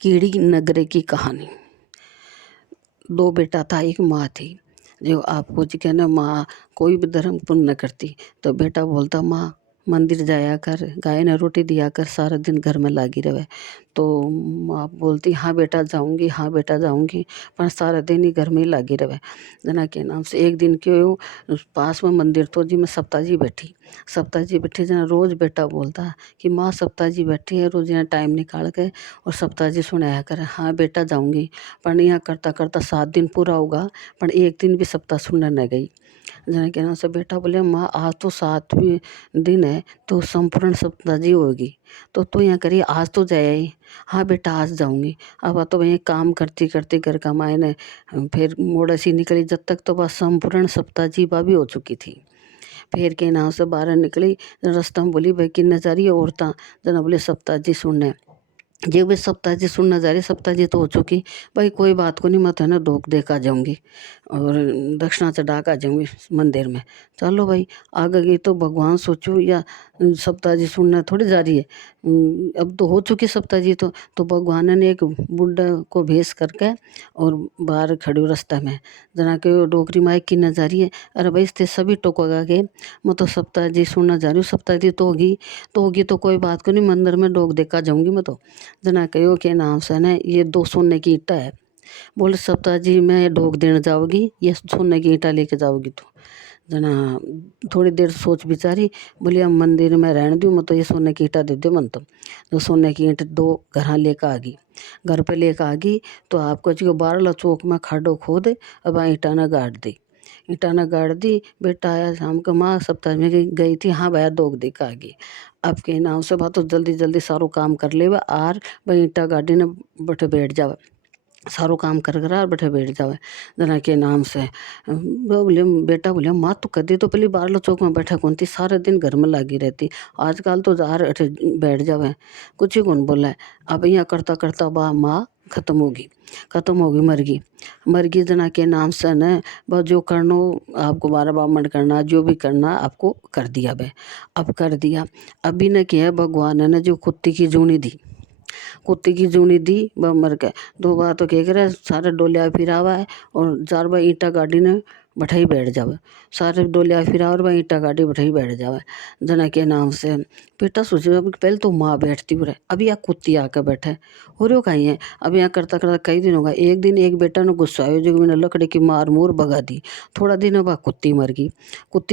कीड़ी नगरे की कहानी। दो बेटा था, एक माँ थी। जो आपको जी कहना, माँ कोई भी धर्म पुण्य न करती, तो बेटा बोलता माँ मंदिर जाया कर, गाय ने रोटी दिया कर, सारा दिन घर में लागी रहे। तो माँ बोलती हाँ बेटा जाऊँगी, हाँ बेटा जाऊँगी, पर सारा दिन ही घर में ही लागी रहे। जना के नाम से एक दिन क्यों पास में मंदिर तो जी में सप्ताह जी बैठी जना रोज़ बेटा बोलता कि माँ सप्ताह जी बैठी है, रोज़ यहाँ टाइम निकाल के और सप्ताह जी सुनाया कर। हाँ बेटा जाऊँगी, पर यहाँ करता करता 7 दिन पूरा होगा, पर एक दिन भी सप्ताह सुनने न गई। जना के नाम से बेटा बोले माँ आज तो 7वें दिन है, तो संपूर्ण सप्ताह जी होगी, तो तू यहाँ करिए आज तो जाए ही। हाँ बेटा आज जाऊँगी। अब तो वही काम करती करती घर का मायने फिर मोड़ सी निकली, जब तक तो बस संपूर्ण सप्ताह जी बा भी हो चुकी थी। फिर के नाव से बाहर निकली, रास्ता में बोली भाई किन्ने जा रही है औरतां। जना बोले सप्ताह जी सुनने। जे वे सप्ताह जी सुनने जा रही, सप्ताह जी तो हो चुकी। भाई कोई बात को नहीं, मैं तो है ना धोख दे कर आ जाऊँगी और दक्षिणा चढ़ा कर आ जाऊँगी मंदिर में। चलो भाई आगे गई तो भगवान सोचो या सप्ताह जी सुनने थोड़ी जा रही है। अब तो हो चुकी सप्ताह जी तो भगवान ने एक बुढ़ा को भेस करके और बाहर खड़ी हो रास्ता में। जना के डोकरी माई किन्ने जा रही है। अरे भाई इससे सभी टोकेगा के मैं तो सप्ताह जी सुनने जा रही हूँ, सप्ताह जी तो कोई बात को नहीं, मंदिर में डोक देखा जाऊँगी मैं तो। जना कहो के नाम से ना ये 2 सोने की ईंटा है। बोले सप्ताह जी मैं ढोक देने जाओगी, ये सोने की ईंटा लेके जाओगी तो। जना थोड़ी देर सोच विचारी, बोली अब मंदिर में रहने दूँ, मैं तो ये सोने की ईंटा दे दो मन तो सोने की ईंट 2 घर लेकर आ गई। घर पे लेकर आ गई तो आपको जो बारला चौक में खाडो खोद, अब ईंटा न गाड़ दी। ईंटा न गाड़ दी, बेटा आया शाम को, माँ सप्ताह में गई थी, हाँ भैया दोग देख आ गई। अब के नाम से बात तो जल्दी जल्दी सारो काम कर ले आर भाई ईंटा गाड़ी ने बैठे बैठ जावे, सारो काम कर कर और बैठे बैठ जावे। जना के नाम से वो बोले बेटा बोले माँ तो कदी तो पहले बारलो चौक में बैठा कौन थी, सारे दिन घर में लागी रहती, आजकल तो जार अठे बैठ जावे, कुछ ही कौन बोला है। अब यहाँ करता करता बा माँ खत्म होगी मर गई। जना के नाम से न बस जो करनो आपको 12 बामण करना, जो भी करना आपको कर दिया बे। अब कर दिया। अभी न किया भगवान ने जो कुत्ते की जूनी दी ब मर के 2 बार तो कह करे सारे डोलिया फिरावा है और 4 बार ईंटा गाड़ी ने बैठाई बैठ जावे, सारे डोलिया फिरा और वह ईंटा गाड़ी बैठाई बैठ जावे। जना के नाम से बेटा सोचे अब पहले तो माँ बैठती हो रहे, अभी यहाँ कुत्ती आकर बैठे हो रहे हो कहीं है। अब यहाँ करता करता कई दिन होगा, एक दिन एक बेटा ने गुस्सा आयो जो मैंने लकड़ी की मार मूर भगा दी। थोड़ा दिन बाद कुत्ती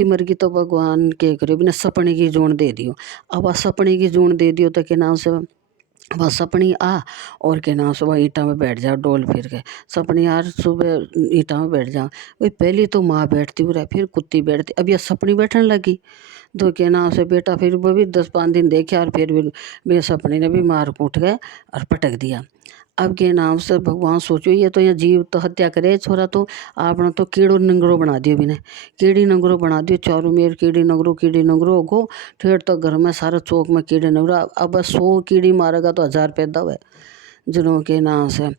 मर गई तो भगवान के करे बिना सपने की जून दे दियो। अब सपने की जून दे दियो तो के नाम से बस सपनी आ और के नाम सुबह ईंटा में बैठ जाओ डोल फिर के, सपनी यार सुबह ईंटा में बैठ जाओ। भाई पहली तो माँ बैठती हुई फिर कुत्ती बैठती, अब यह सपनी बैठने लगी तो के नाम से बेटा फिर वो भी 10-5 दिन देखे और फिर भी मेरे सपने ने भी मार कूट गए और पटक दिया। अब के नाम से भगवान सोचो ये तो यहाँ जीव तो हत्या करे छोरा, तो आपने तो कीड़ो नंगरो बना दियो बिने, कीड़ी नंगरो बना दियो, चारों मेर कीड़ी नंगरो होगो। ठेठ तो घर में सारा चौक में कीड़े नंगरो, अब 100 कीड़ी मारेगा तो 1000 पैदा हुए जनों के नाम से।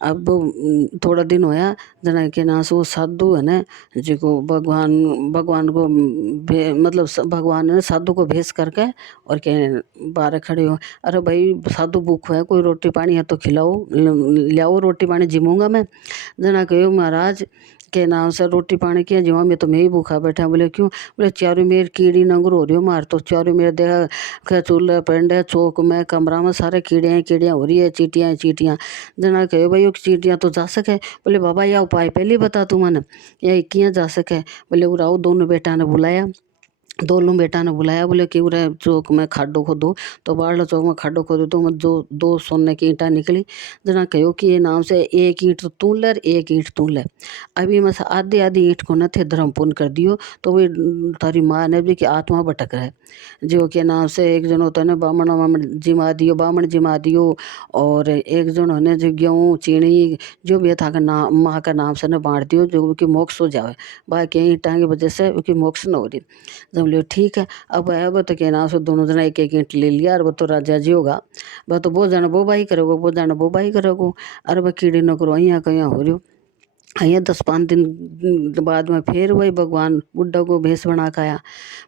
अब थोड़ा दिन होया जना के नाम से वो साधु है ना जिको भगवान को मतलब भगवान ने साधु को भेस करके और के बाहर खड़े हो। अरे भाई साधु भूखो है, कोई रोटी पानी है तो खिलाओ, लियाओ रोटी पानी जिमूंगा मैं। जना कहो महाराज के नाम से रोटी पानी किया जिमा, मैं तो मैं ही भूखा बैठा। बोले क्यों? बोले चारों मेर कीड़ी नंगर हो रही हो मार, तो चारों मेर देखा चूल्हे पेंडे चौक में कमरा में सारे कीड़ियाँ हो रही है, चीटियाँ। जना कहो भाई चीटियाँ तो जा सके। बोले बाबा यह उपाय पहले बता तू मन, यह किया जा सके। बोले उराओ दोनों बेटा ने बुलाया, बोले कि उरे चौक में खाडो खोदो, तो बारला चौक में खाडो खोदो तो मैं 2 सोने की ईंटा निकली। जना कहो कि ये नाम से एक ईंट तो तू ले और एक ईंट तू ले, अभी मैं आधी ईंट को न थे धर्म पुण्य कर दियो तो वही तारी माँ ने भी कि आत्मा भटक रहे। जो के नाम से एक जन होता है ना बामण जिमा दियो और एक जन होने जो गेहूँ चीनी जो भी था का नाम माँ का नाम से न बांट दियो जो कि मोक्ष हो जावे, बाकी ईंटा की वजह से उसकी मोक्ष न हो रही। जब बोले ठीक है। अब तो के नाम से दोनों जना एक ईंट ले लिया और वो तो राजा जी होगा, वह तो वो जाना वो बाई करोगो, अरे वह कीड़ी न करो यहाँ कहीं हो रही हो। आया 10-5 दिन बाद में फिर वही भगवान बुड्ढा को भेष बना के आया।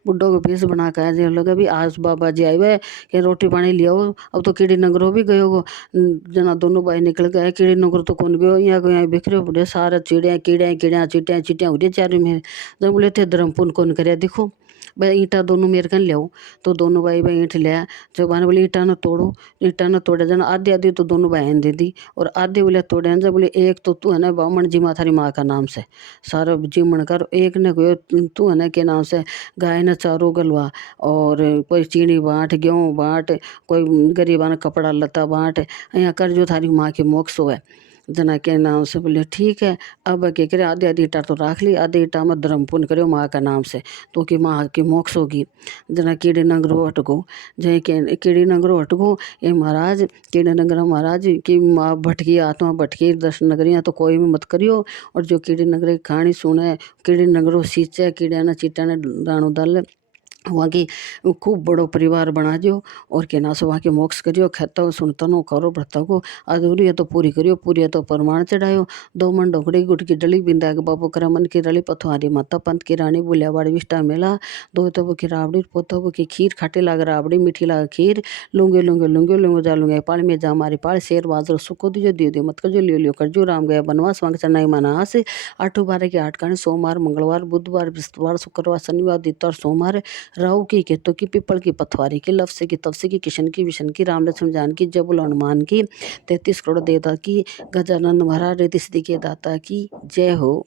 बुड्ढा को भेष बना के आया जो लगा भी आज बाबा जी आए हुए कि रोटी पानी लियाओ। अब तो कीड़ी नगरो भी गयो गो। जना दोनों भाई निकल गए, कीड़ी नगर तो कौन गयो, यहाँ को यहाँ बिखरे पड़े सारा चिड़िया कीड़िया कीड़िया चिटिया चिटिया उड़े चारों में। जब बोले थे धर्म पुण्य कौन करे, देखो भाई ईंटा दोनों मेरे कन ले आओ। तो दोनों भाई भाई ईंट लिया। जब बहन बोली ईंटा न तोड़ो, ईंटा न तोड़े जना आधी आधी तो दोनों बहन दे दी और आधे बोले तोड़े। जब बोले एक तो तू है ना बामण जी माँ थारी माँ का नाम से सारा जीमण कर, एक ने कहो तू है ना के नाम से गाय न चारो गलवा और कोई चीनी बाँट गेहूँ बाँट, कोई गरीबा ने कपड़ा लता बाँट, यहाँ कर जो थारी माँ की मोक्ष होए। जना के नाम से बोले ठीक है। अब क्या करे आधे आधे ईटा तो राख ली, आधे ईटा में धर्म पुण्य करो माँ का नाम से तो कि माँ की मोक्ष होगी। जना कीड़े नगरो हटको, जय के कीड़ी नगरो हटको ये महाराज कीड़े नगर महाराज की माँ भटकी आत्मा भटकी 10 नगरियाँ तो कोई भी मत करियो। और जो कीड़े नगरे की कहानी सुने, कीड़े नगरो सींचे कीड़े न चीटा ने दाणो डाले, वहाँ की खूब बड़ो परिवार बना दियो और के ना से वहाँ के मोक्ष करियो। कहता हो सुनता नो करो भरता को अधूरी है तो पूरी करियो, पूरी है तो प्रमाण चढ़ायो। 2 मन ढोकड़ी गुट की डली बिंदा के बाबू करा मन की रली पथवारी माता पंत की रानी बुलियावाड़ी विष्टा मेला। 2 तबो की राबड़ी पोतबो की खीर, खाटी लाग राबड़ी मीठी लाग खीर, लूंगे लूंगे लूंगे लूंगे जा लूंगे पाल में जा मारी पाल, शेर बाजरो सुको दियो दियो दियो मत कर जो लियो लियो कर जो राम गया बनवास वांग चनाई मनास। 8 12 की 8 कहानी सोमवार मंगलवार बुधवार बृहस्पतिवार शुक्रवार शनिवार आदित्यवार सोमवार, राहु की केतु की पीपल की पथवारी की, लव से की तव से की, किशन की विशन की, राम लक्ष्मण जान की, जबुल हनुमान की, 33 करोड़ देवता की, गजानन महाराज रिद्धि सिद्धि के दाता की जय हो।